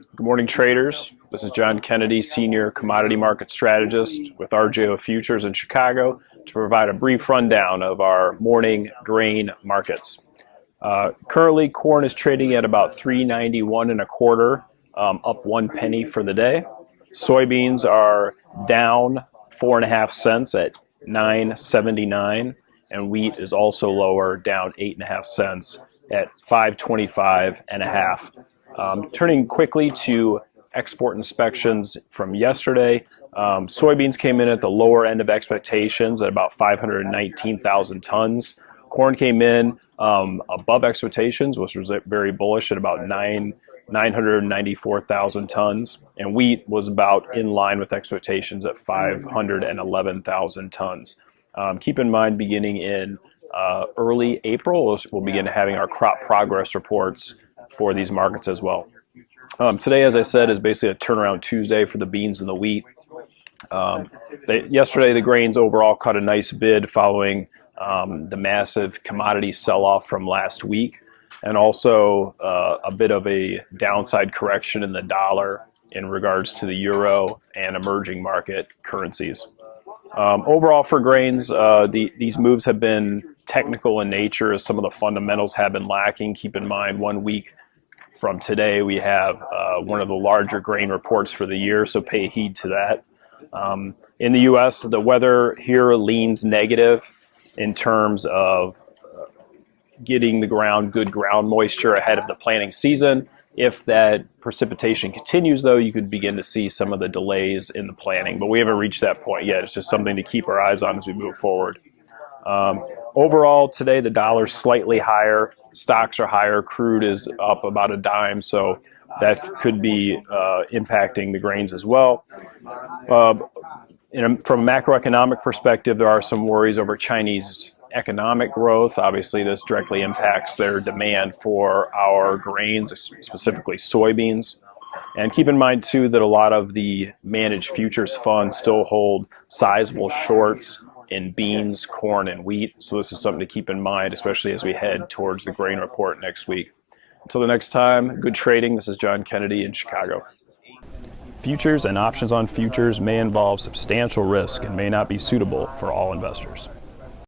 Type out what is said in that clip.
Good morning, traders. This is John Kennedy, Senior Commodity Market Strategist with RJO Futures in Chicago to provide a brief rundown of our morning grain markets. Currently, corn is trading at about $3.91 and a quarter, up 1 penny for the day. Soybeans are down 4.5 cents at $9.79, and wheat is also lower, down 8.5 cents at $5.25 and a half. Turning quickly to export inspections from yesterday, soybeans came in at the lower end of expectations at about 519,000 tons. Corn came in above expectations, which was very bullish at about 994,000 tons, and wheat was about in line with expectations at 511,000 tons. Keep in mind, beginning in early April, we'll begin having our crop progress reports for these markets as well. Today, as I said, is basically a turnaround Tuesday for the beans and the wheat. Yesterday, the grains overall caught a nice bid following the massive commodity sell-off from last week, and also a bit of a downside correction in the dollar in regards to the euro and emerging market currencies. Overall for grains, these moves have been technical in nature as some of the fundamentals have been lacking. Keep in mind, 1 week from today, we have one of the larger grain reports for the year, so pay heed to that. In the U.S., the weather here leans negative in terms of getting the ground good ground moisture ahead of the planting season. If that precipitation continues, though, you could begin to see some of the delays in the planting, but we haven't reached that point yet. It's just something to keep our eyes on as we move forward. Overall, today, the dollar's slightly higher. Stocks are higher. Crude is up about a dime, so that could be impacting the grains as well. From a macroeconomic perspective, there are some worries over Chinese economic growth. Obviously, this directly impacts their demand for our grains, specifically soybeans. And keep in mind, too, that a lot of the managed futures funds still hold sizable shorts in beans, corn, and wheat. So this is something to keep in mind, especially as we head towards the grain report next week. Until the next time, good trading. This is John Kennedy in Chicago. Futures and options on futures may involve substantial risk and may not be suitable for all investors.